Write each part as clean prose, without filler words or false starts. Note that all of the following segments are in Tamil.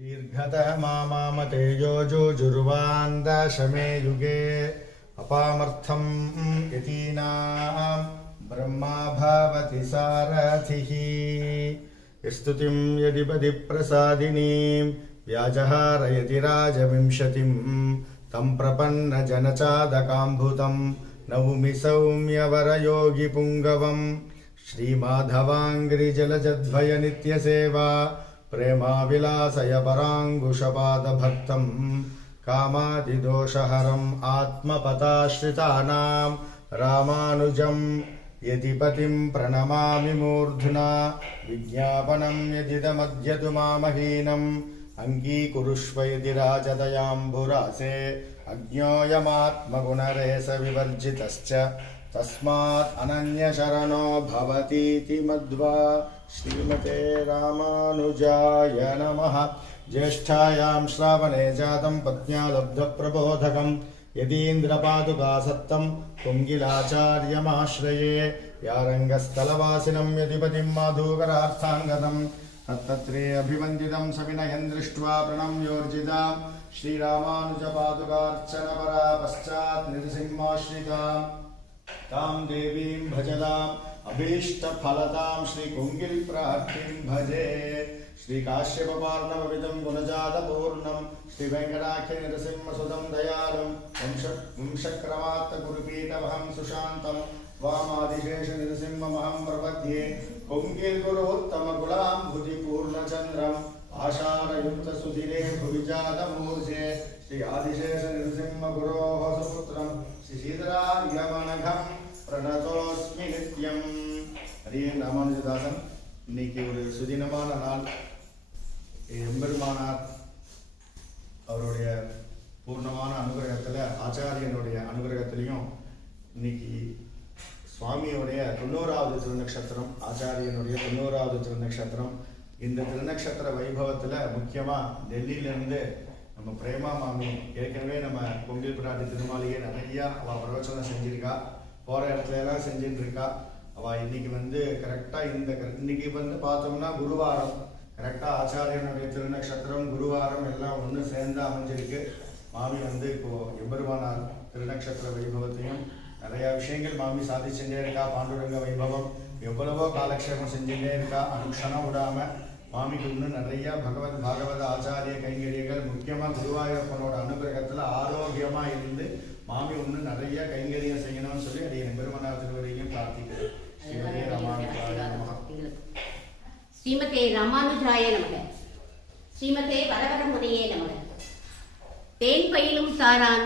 दीर्घतः मामामतेजो जोजुर्वान्दाशमे युगे अपामर्थं यतीनां ब्रह्मा भवति सारथिः स्तुतिं यदिपदि प्रसादिनीं व्याजहारयति राजविंशतिं तं प्रपन्नजनचादकाम्भुतं नौमि सौम्यवरयोगिपुङ्गवं श्रीमाधवाङ्घ्रिजलजद्वयनित्यसेवा प्रेमाविलासय पराङ्कुशपादभक्तं कामादिदोषहरम् आत्मपताश्रितानां रामानुजं यतिपतिं प्रणमामि मूर्ध्ना विज्ञापनं यदिदमद्य तु मामहीनम् अङ्गीकुरुष्व यदि राजदयाम्बुरासे अज्ञोऽयमात्मगुणरेस विवर्जितश्च तस्मात् अनन्यशरणो भवतीति मध्वा श्रीमते रामानुजाय नमः। ज्येष्ठायां श्रावणे जातं पत्न्या लब्धप्रबोधकं यदीन्द्रपादुकासत्तं पुङ्गिलाचार्यमाश्रये यारङ्गस्थलवासिनं यदिपतिं माधुकरार्थाङ्गतं तत्तत्रे अभिवन्दितं सविनयं दृष्ट्वा प्रणम्योर्जितां श्रीरामानुजपादुकार्चनपरा पश्चात् नृसिंहाश्रितां तां देवीं भजताम् अभीष्टफलतां श्रीकुङ्गिल्प्राप्तिं भजे श्रीकाश्यपपार्णवविदं गुणजातपूर्णं श्रीवेङ्कटाख्यनृसिंहसुतं दयालुं वंशक्रमात्तगुरुपीठमहं सुशान्तं वामादिशेषनृसिंहमहं प्रपद्ये कुङ्गिल्गुरोत्तमकुलाम्बुधिपूर्णचन्द्रम् आषाढयुक्तसुधिरे भुवि जातमूर्जे श्री आदिशेषनृसिंहगुरोः सुपुत्रं श्रीधरार्यमनघं प्रणतोस्मि नित्यम्। हरिये रामानुजदासன் இன்னைக்கு ஒரு சுதினமான நாள். எம்பெருமானார் அவருடைய பூர்ணமான அனுகிரகத்தில் ஆச்சாரியனுடைய அனுகிரகத்திலையும் இன்னைக்கு சுவாமியோடைய 90வது திருநக்ஷத்திரம், ஆச்சாரியனுடைய 90வது திருநக்ஷத்திரம். இந்த திருநக்ஷத்திர வைபவத்தில் முக்கியமாக டெல்லியிலேருந்து நம்ம பிரேமா மாமி ஏற்கனவே நம்ம பொங்கல் பிராட்டி திருமாளிகை நிறையா அவள் பிரவச்சனம் செஞ்சிருக்கா, போகிற இடத்துல எல்லாம் செஞ்சுட்டு இருக்கா. அவள் இன்னைக்கு கரெக்டாக இன்னைக்கு பார்த்தோம்னா குருவாரம், கரெக்டாக ஆச்சாரியனுடைய திருநக்ஷத்திரம் குருவாரம் எல்லாம் ஒன்று சேர்ந்து அமைஞ்சிருக்கு. மாமி இப்போது எம்பெருமானார் திருநக்ஷத்திர வைபவத்தையும் நிறையா விஷயங்கள் மாமி சாதிச்சுட்டே இருக்கா. பாண்டுரங்க வைபவம் எவ்வளவோ காலக்ஷேபம் செஞ்சுட்டே இருக்கா. அனுக்ஷணம் விடாமல் மாமிக்கு இன்னும் நிறையா பாகவத ஆச்சாரிய கைங்கரியங்கள், முக்கியமாக குருவாயூரப்பனோட அனுகிரகத்தில் ஆரோக்கியமாக இருந்து மாமி இன்னும் நிறைய கைங்கரியம் செய்யணும்னு சொல்லி அதை என் பெருமனார் திருவரையும் பிரார்த்திக்கிறேன். ஸ்ரீமதே ராமானுஜாய நமக. ஸ்ரீமதே ராமானுஜாய நமக. ஸ்ரீமதே வரவரமுனையே நமக. தேன் பயிலும் சாரான்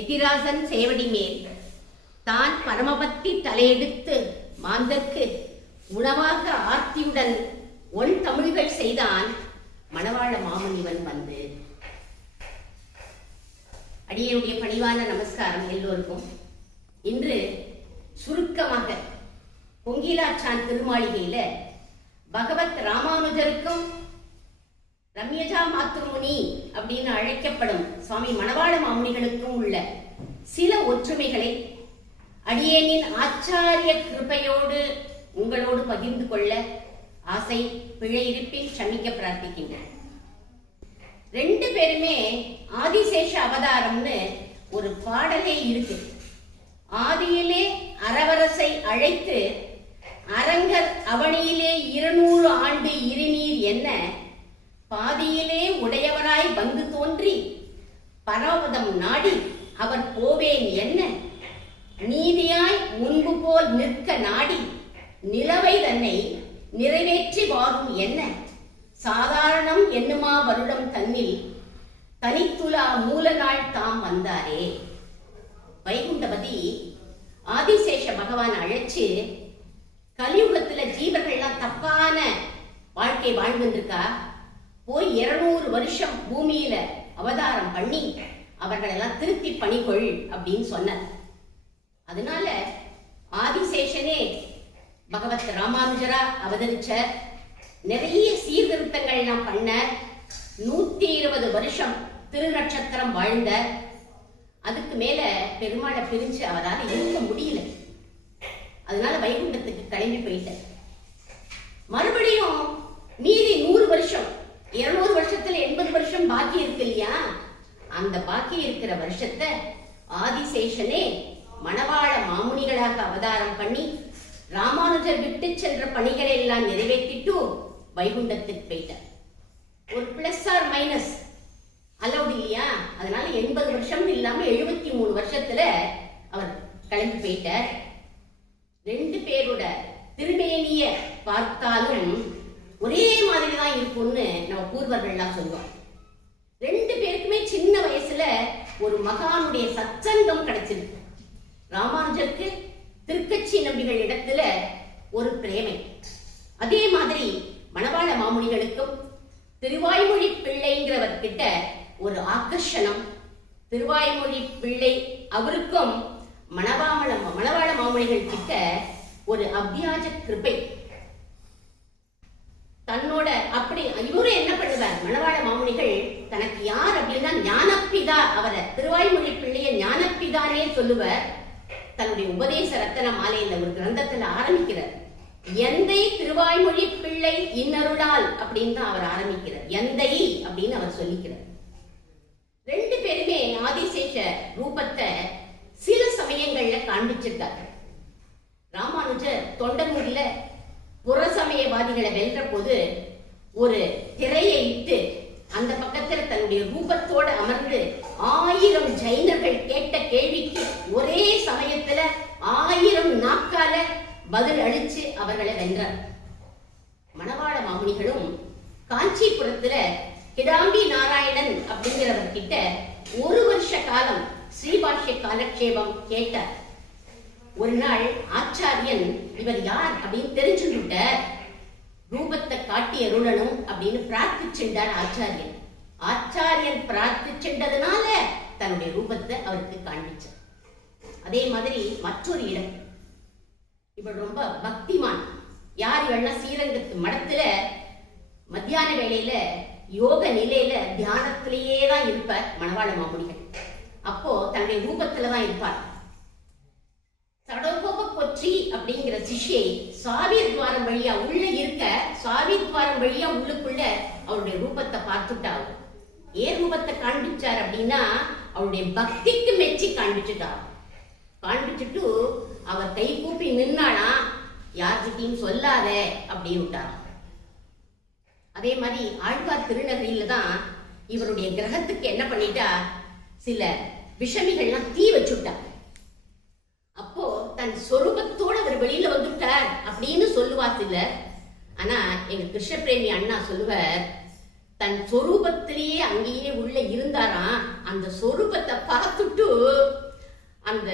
எதிராசன் சேவடி மேல் தான் பரமபக்தி தலையெடுத்து மாந்தற்கு உணவாக ஆர்த்தியுடன் ஒன் தமிழ்கள் செய்தான் மணவாழ மாமுனிவன் வந்து. அடியனுடைய பணிவான நமஸ்காரம் எல்லோருக்கும். இன்று சுருக்கமாக பொங்கிலாச்சான் திருமாளிகையில பகவத் ராமானுஜருக்கும் ரம்யஜா மாத்ருமுனி அப்படின்னு அழைக்கப்படும் சுவாமி மணவாள மாமுனிகளுக்கும் உள்ள சில ஒற்றுமைகளை அடியேனின் ஆச்சாரிய கிருபையோடு உங்களோடு பகிர்ந்து கொள்ள ஆசை, பிழை இருப்பில் சமிக்க பிரார்த்திக்கின்றேன். ரெண்டு பேருமே ஆதிசேஷ அவதாரம்னு ஒரு பாடலே இருக்கு. ஆதியிலே அரவரசை அழைத்து அரங்கர் அவனியிலே 200 ஆண்டு இருநீர் என்ன பாதியிலே உடையவராய் வந்து தோன்றி பரமபதம் நாடி அவர் போவேன் என்ன நீதியாய் முன்பு போல் நிற்க நாடி நிலவை தன்னை நிறைவேற்றி வாரும் என்ன சாதாரணம் என்னுமா வருடம் தன்னில் தனித்துலா மூல நாள் தாம் வந்தாரே. வைகுண்டபதி ஆதிசேஷ பகவான் அழைச்சு கலியுகத்துல ஜீவர்கள்லாம் தப்பான வாழ்க்கை வாழ்ந்துருக்கா, போய் 200 வருஷம் பூமியில அவதாரம் பண்ணி அவர்களெல்லாம் திருத்தி பணிகொள் அப்படின்னு சொன்னார். அதனால ஆதிசேஷனே பகவத் ராமானுஜரா அவதரிச்ச, நிறைய சீர்திருத்தங்கள் எல்லாம் பண்ண, 120 வருஷம் திருநட்சத்திரம் வாழ்ந்த. அதுக்கு மேல பெருமாளை பிரிஞ்சு அவரால் இருக்க முடியல. அதனால வைகுண்டத்துக்கு கிளம்பி போயிட்டார். மறுபடியும் மீதி 100 வருஷம் 200 வருஷத்துல 80 வருஷம் பாக்கி இருக்கு இல்லையா, அந்த பாக்கி இருக்கிற வருஷத்தை ஆதிசேஷனே மணவாள மாமுனிகளாக அவதாரம் பண்ணி ராமானுஜர் விட்டு சென்ற பணிகளை எல்லாம் நிறைவேற்றிட்டு வைகுண்டத்துக்கு போயிட்டார். ஒரு பிளஸ் ஆர் மைனஸ் அலௌட் இல்லையா, அதனால 80 வருஷம் இல்லாம 73 வருஷத்துல அவர் கிளம்பி போயிட்டார். 2 பேரோட திருமேனிய பார்த்தாலும் ஒரே மாதிரி தான் இருக்கும்னு நம்ம பூர்வர்கள்லாம் சொல்லுவோம். 2 பேருக்குமே சின்ன வயசுல ஒரு மகானுடைய சத்சங்கம் கிடைச்சிருக்கு. ராமானுஜருக்கு திருக்கச்சி நம்பிகள் இடத்துல ஒரு பிரேமை, அதே மாதிரி மணவாள மாமுனிகளுக்கும் திருவாய்மொழி பிள்ளைங்கிறவர்கிட்ட ஒரு ஆகர்ஷணம். திருவாய்மொழி பிள்ளை அவருக்கும் மணவாள மாமுனிகள் கிட்ட ஒரு அபியாஜ கிருபை. தன்னோட அப்படி இவரு என்ன பண்ணுவார், மணவாள மாமுனிகள் தனக்கு யார் அப்படின்னா ஞானப்பிதா, அவரை திருவாய்மொழி பிள்ளைய ஞானப்பிதானே சொல்லுவார். தன்னுடைய உபதேச ரத்தன மாலையில ஒரு கிரந்தத்துல ஆரம்பிக்கிறார். எந்தை திருவாய்மொழி பிள்ளை இன்னருளால் அப்படின்னு தான் அவர் ஆரம்பிக்கிறார். எந்தை அப்படின்னு அவர் சொல்லிக்கிறார். 2 பேருமே ஆதிசேஷ ரூபத்தை சில சமயங்கள்ல காண்பிச்சிருக்காங்க. ராமானுஜர் தொண்டர்முடியில புறசமயவாதிகளை வென்ற போது ஒரு திரையை இட்டு அந்த பக்கத்துல தன்னுடைய ரூபத்தோட அமர்ந்து 1000 ஜைனர்கள் கேட்ட கேள்விக்கு ஒரே சமயத்துல 1000 நாக்கால பதில் அளிச்சு அவர்களை வென்றார். மணவாள மாமுனிகளும் காஞ்சிபுரத்துல கிடாம்பி நாராயணன் அப்படிங்கிறவர் கிட்ட 1 வருஷ காலம் ஸ்ரீபாஷ்ய காலக்ஷேபம் கேட்டார். ஒரு நாள் ஆச்சாரியன் இவர் யார் அப்படின்னு தெரிஞ்சுட்ட ரூபத்தை காட்டி அருளணும் அப்படின்னு பிரார்த்திச்சுட்டார் ஆச்சாரியன். ஆச்சாரியன் பிரார்த்திச்சுட்டதுனால தன்னுடைய ரூபத்தை அவருக்கு காண்பிச்சார். அதே மாதிரி மற்றொரு இடம், இவர் ரொம்ப பக்திமான். யார் இவெல்லாம் ஸ்ரீரங்கத்து மடத்துல மத்தியான வேளையில யோக நிலையில தியானத்திலேயே தான் இருப்பார் மணவாள மாமுனிகள். அப்போ தன்னுடைய ரூபத்துலதான் இருப்பார். சடகோப கொச்சி அப்படிங்கிற சிஷ்யை சாவிர் துவாரம் வழியா உள்ள இருக்க, சாவிர் துவாரம் வழியா உள்ளுக்குள்ள அவருடைய ரூபத்தை பார்த்துட்டாரு. ஏன் ரூபத்தை காண்பிச்சார் அப்படின்னா அவருடைய பக்திக்கு மெச்சி காண்பிச்சுட்டார். காண்பிச்சுட்டு அவர் கை கூப்பி நின்னானா, யார்கிட்டையும் சொல்லாத அப்படின்னு விட்டார். அதே மாதிரி ஆழ்வார் திருநகரியில தான் இவருடைய கிரகத்துக்கு என்ன பண்ணிட்டா, சில விஷமிகள்லாம் தீ வச்சுட்டா. அப்போ தன் சொரூபத்தோட அவர் வெளியில வந்துட்டார் அப்படின்னு சொல்லுவார் சிலர். ஆனா எங்க கிருஷ்ணபிரேமி அண்ணா சொல்லுவார், தன் சொரூபத்திலேயே அங்கேயே உள்ள இருந்தாராம். அந்த சொரூபத்தை பார்த்துட்டு அந்த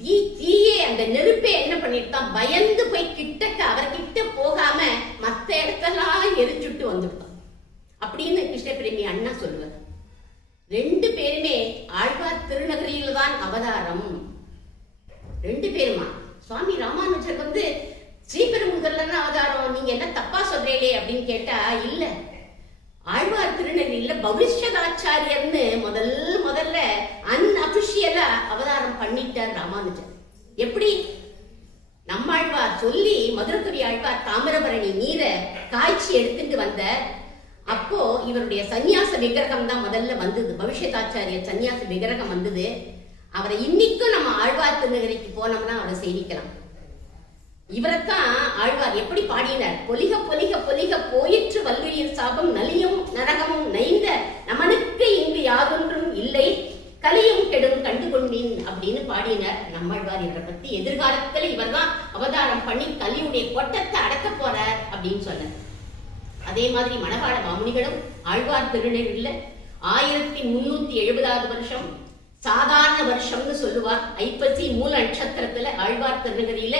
தீயே அந்த நெருப்பே என்ன பண்ணிட்டான், பயந்து போய் கிட்டக்க அவர்கிட்ட போகாம மத்த இடத்தெல்லாம் எரிச்சுட்டு வந்துட்டான் அப்படின்னு கிருஷ்ணபிரேமி அண்ணா சொல்லுவார். 2 பேருமே ஆழ்வார் திருநகரியில தான் அவதாரம். 2 பேருமா. சுவாமி ராமானுஜர் ஸ்ரீபெரும்புதூர்ல அவதாரம், நீங்க என்ன தப்பா சொல்றீங்களே அப்படின்னு கேட்டா, இல்ல ஆழ்வார் திருநகரியில பவிஷ்யதாச்சாரியர்னு முதல்ல அன்அபிஷியலா அவதாரம் பண்ணிட்டார் ராமானுஜர். எப்படி நம்மாழ்வார் சொல்லி மதுரகவி ஆழ்வார் தாமிரபரணி நீரை காய்ச்சி எடுத்துட்டு வந்த அப்போ இவருடைய சந்நியாச விக்கிரகம் தான் முதல்ல வந்தது. பவிஷ்யதாச்சாரியர் சந்நியாச விக்கிரகம் வந்தது. அவரை இன்னைக்கும் நம்ம ஆழ்வார் திருநகரிக்கு போனோம்னா அவரை சேவிக்கலாம். இவரைத்தான் ஆழ்வார் எப்படி பாடினார், பொலிக பொலிக பொலிக போயிற்று வல்லுயிர் சாபம் நலியும் நரகமும் நைந்த நமனுக்கு இங்கு யாதொன்றும் இல்லை கலியும் கெடும் கண்டுகொண்டீன் அப்படின்னு பாடினார் நம்மாழ்வார். இவரை பத்தி எதிர்காலத்துல இவர் தான் அவதாரம் பண்ணி கலியுடைய கொட்டத்தை அடக்க போறார் அப்படின்னு சொன்னார். அதே மாதிரி மணவாள மாமுனிகளும் ஆழ்வார் திருநகரில 1370வது வருஷம் சாதாரண வருஷம்னு சொல்லுவார். ஐப்பசி மூல நட்சத்திரத்துல ஆழ்வார் திருநகரியில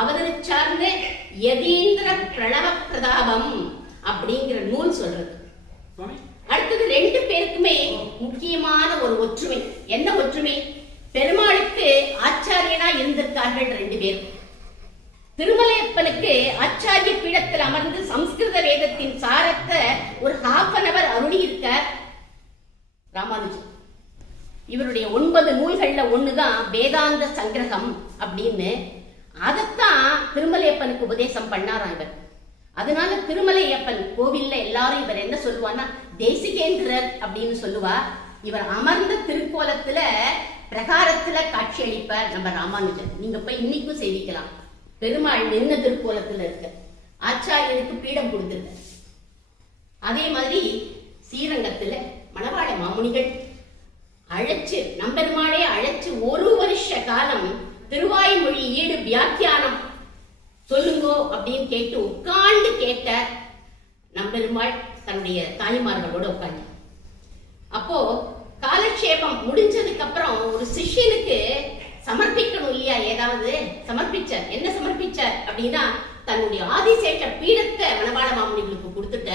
அவதரிச்சார்ந்த யதீந்திர பிரணவ பிரதாபம் அப்படிங்கிற நூல் சொல்றது. அடுத்தது 2 பேருக்குமே முக்கியமான ஒரு ஒற்றுமை. என்ன ஒற்றுமை? பெருமாளுக்கு ஆச்சாரியனா இருந்திருக்கார்கள் 2 பேரும். திருமலையப்பனுக்கு ஆச்சாரிய பீடத்தில் அமர்ந்து சம்ஸ்கிருத வேதத்தின் சாரத்தை ஒரு ½ அருளி இருக்கார் ராமானுஜர். இவருடைய 9 நூல்கள்ல ஒண்ணுதான் வேதாந்த சங்கிரகம் அப்படின்னு. அதத்தான் திருமலையப்பனுக்கு உபதேசம் பண்ணாராம் இவர். அதனால திருமலையப்பன் கோவில்ல எல்லாரும் இவர் என்ன சொல்லுவான்னா, தேசிகேந்திரர் அப்படின்னு சொல்லுவா. இவர் அமர்ந்த திருக்கோலத்துல பிரகாரத்துல காட்சியளிப்பார் நம்ம ராமானுஜர். நீங்க போய் இன்னைக்கும் சேவிக்கலாம். பெருமாள் நின்ன திருக்கோலத்துல இருக்க ஆச்சாரியனுக்கு பீடம் கொடுத்திருக்க. அதே மாதிரி ஸ்ரீரங்கத்துல மணவாள மாமுனிகள் அழைச்சு நம்பெருமாளே அழைச்சு 1 வருஷ காலம் திருவாய்மொழி ஈடு வியாக்கியானம் சொல்லுங்கோ அப்படின்னு கேட்டு உட்கார்ந்து கேட்ட நம்பெருமாள் தன்னுடைய தாய்மார்களோட உட்கார்ந்து. அப்போ காலக்ஷேபம் முடிஞ்சதுக்கு அப்புறம் ஒரு சிஷ்யனுக்கு சமர்ப்பிக்கணும் இல்லையா, ஏதாவது சமர்ப்பிச்சார். என்ன சமர்ப்பிச்சார் அப்படின்னா தன்னுடைய ஆதிசேஷ பீடத்தை மணவாள மாமுனிகளுக்கு கொடுத்துட்ட.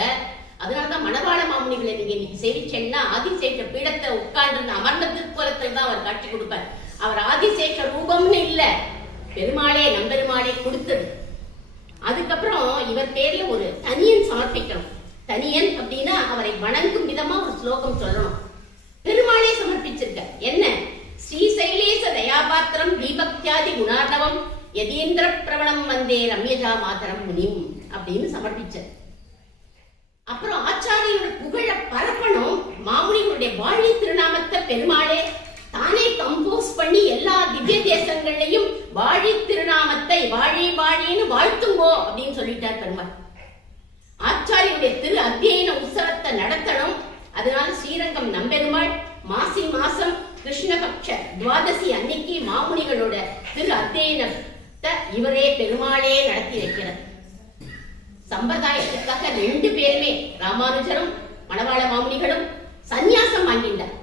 அதனாலதான் மணவாள மாமுனிகளை நீங்க இன்னைக்கு சேவிச்சேன்னா ஆதிசேஷ பீடத்தை உட்கார்ந்து அமர்ந்த திருக்கோலத்தில் தான் அவர் காட்சி கொடுப்பார். அவர் ஆதிசேஷ ரூபம்னு இல்ல, பெருமாளே நம்பெருமாளே கொடுத்தது. அதுக்கப்புறம் இவர் பேர்ல ஒரு தனியன் சமர்ப்பிக்கணும். தனியன் அப்படின்னா அவரை வணங்கும் விதமா ஒரு ஸ்லோகம் சொல்லணும். பெருமாளே சமர்ப்பிச்சிருக்க. என்ன? ஸ்ரீசைலேச தயாபாத்திரம் தீபக்தியாதி குணார்ணவம் யதீந்திர பிரவணம் வந்தே ரம்யஜா மாதரம் முனிம் அப்படின்னு சமர்ப்பிச்சார். அப்புறம் ஆச்சாரியோட புகழ பரப்பணும். மாமுனிகளுடைய வாழி திருநாமத்தை பெருமாளே தானே கம்போஸ் பண்ணி எல்லா திவ்ய தேசங்கள்லையும் வாழி திருநாமத்தை வாழி வாழின்னு வாழ்த்துங்கோ அப்படின்னு சொல்லிட்டார் பெருமாள். ஆச்சாரியுடைய திரு அத்தியன உற்சவத்தை நடத்தணும். அதனால ஸ்ரீரங்கம் நம்பெருமாள் மாசி மாசம் கிருஷ்ணபக்ஷ துவாதசி அன்னைக்கு மாமுனிகளோட திரு அத்தியனத்தை இவரே பெருமாளே நடத்தி வைக்கிறார். சம்பிரதாயத்துக்காக 2 பேருமே ராமானுஜரும் மணவாள மாமுனிகளும் சந்நியாசம் வாங்கிட்டார்.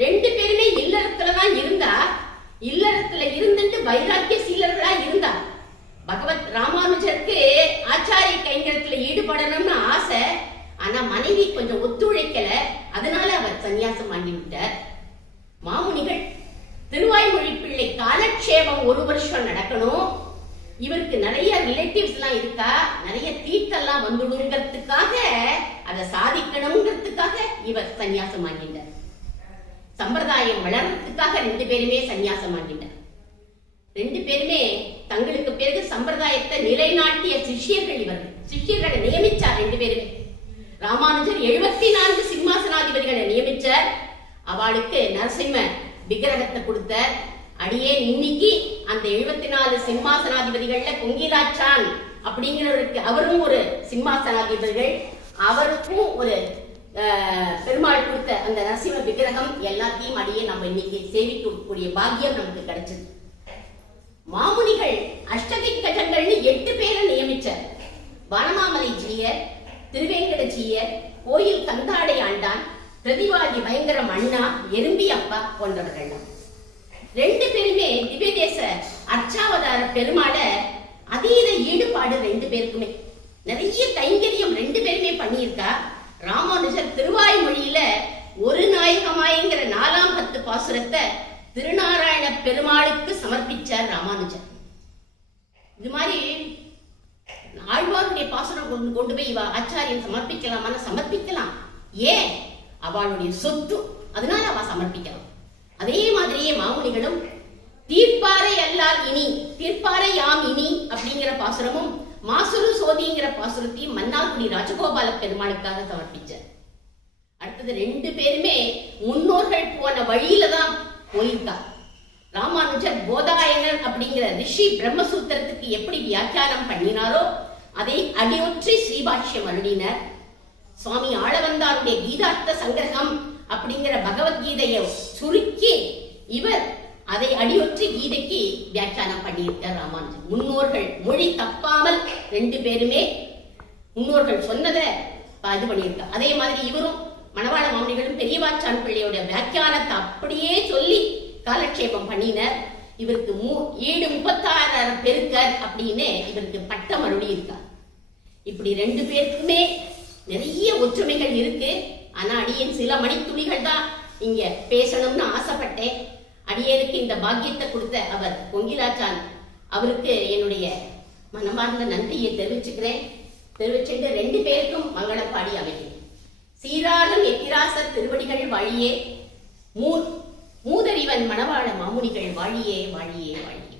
2 பேருமே இல்லறத்துலதான் இருந்தா. இல்லறத்துல இருந்துட்டு வைராக்கிய சீலர்களா இருந்தா. பகவத் ராமானுஜருக்கு ஆச்சாரிய கைங்கரத்துல ஈடுபடணும்னு ஆசை. ஆனா மனைவி கொஞ்சம் ஒத்துழைக்கல. அதனால அவர் சந்நியாசம் வாங்கி விட்டார். மாமுனிகள் திருவாய்மொழி பிள்ளை காலக்ஷேபம் 1 வருஷம் நடக்கணும். இவருக்கு நிறைய ரிலேட்டிவ்ஸ் எல்லாம் இருக்கா, நிறைய தீர்த்தெல்லாம் வந்துடுங்கிறதுக்காக அதை சாதிக்கணுங்கிறதுக்காக இவர் சந்நியாசம் வாங்கிட்டார். சம்பிரதாயம் வளர்றதுக்காக 2 பேருமே சந்நியாசம் வாங்கிட்டார். 2 பேருமே தங்களுக்கு பிறகு சம்பிரதாயத்தை நிலைநாட்டிய சிஷ்யர்கள். இவர்கள் சிஷ்யர்களை நியமிச்சார் 2 பேருமே. ராமானுஜர் 74 சிம்மாசனாதிபதிகளை நியமிச்சார். அவளுக்கு நரசிம்ம விக்கிரகத்தை கொடுத்தார். அடியே இன்னைக்கு அந்த 74 சிம்மாசனாதிபதிகள்ல கொங்கிலாச்சான் அப்படிங்கிறவருக்கு அவரும் ஒரு சிம்மாசனாதிபதிகள். அவருக்கும் ஒரு பெருமாள் கொடுத்த அந்த நரசிம்ம விக்கிரகம் எல்லாத்தையும் அடியே நம்ம இன்னைக்கு சேவிக்கக்கூடிய பாக்கியம் நமக்கு கிடைச்சது. மாமுனிகள் அஷ்டதிக்கஜங்கள்னு 8 பேரை நியமிச்சார். வனமாமலை ஜீயர், திருவேங்கட ஜீயர், கோயில் கந்தாடை ஆண்டான், பிரதிவாதி பயங்கரம் அண்ணா, எறும்பி அப்பா போன்றவர்கள். 2 பேருமே திவ்ய தேச அர்ச்சாவதார பெருமாள அதீத ஈடுபாடு 2 பேருக்குமே. நிறைய கைங்கரியம் 2 பேருமே பண்ணியிருக்கா. ராமானுஜர் திருவாய்மொழியில ஒரு நாயகமாய்ங்கிற 4ஆம் 10 பாசுரத்தை திருநாராயண பெருமாளுக்கு சமர்ப்பிச்சார் ராமானுஜர். இது மாதிரி ஆழ்வாருடைய பாசுரம் கொண்டு போய் இவ ஆச்சாரியன் சமர்ப்பிக்கலாமான சமர்ப்பிக்கலாம். ஏன்? அவளுடைய சொத்து, அதனால அவ சமர்ப்பிக்கலாம். அதே மாதிரியே மாமுனிகளும் தீர்ப்பாறை அல்லால் இனி தீர்ப்பாறை யாம் இனி அப்படிங்கிற பாசுரமும் மாசுரு சோதிங்கிற பாசுரத்தையும் மன்னார்குடி ராஜகோபால பெருமாளுக்காக சமர்ப்பிச்சார். அடுத்தது 2 பேருமே முன்னோர்கள் போன வழியில தான் போயிருக்கா. ராமானுஜர் போதாயனர் அப்படிங்கிற ரிஷி பிரம்மசூத்திரத்துக்கு எப்படி வியாக்கியானம் பண்ணினாரோ அதை அடியொற்றி ஸ்ரீபாஷ்யம் அருளினர். சுவாமி ஆளவந்தாருடைய கீதார்த்த சங்கிரகம் அப்படிங்கிற பகவத்கீதையை சுருக்கி இவர் அதை அடியொற்றி கீதைக்கு வியாக்கியானம் பண்ணியிருக்கார் ராமானுஜர். முன்னோர்கள் மொழி தப்பாமல் 2 பேருமே முன்னோர்கள் சொன்னதை இது பண்ணியிருக்கார். அதே மாதிரி இவரும் மணவாள மாமுனிகளும் பெரியவாச்சான் பிள்ளையோட வியாக்கியானத்தை அப்படியே சொல்லி காலக்ஷேபம் பண்ணினர். இவருக்கு 36,000 பெருக்கர் அப்படின்னு இவருக்கு பட்டம் அருளி இருக்கார். இப்படி 2 பேருக்குமே நிறைய ஒற்றுமைகள் இருக்கு. ஆனா அடியேன் சில மணித்துளிகள் தான் இங்க பேசணும்னு ஆசைப்பட்டேன். அடியேனுக்கு இந்த பாக்கியத்தை கொடுத்த அவர் கொங்கிலாச்சான் அவருக்கு என்னுடைய மனமார்ந்த நன்றியை தெரிவிச்சுட்டு 2 பேருக்கும் மங்களப்பாடி அமைக்கிறேன். சீராலும் எத்திராசர் திருவடிகள் வாழியே, மூதறிவன் மணவாள மாமுனிகள் வாழியே வாழியே வாழியே.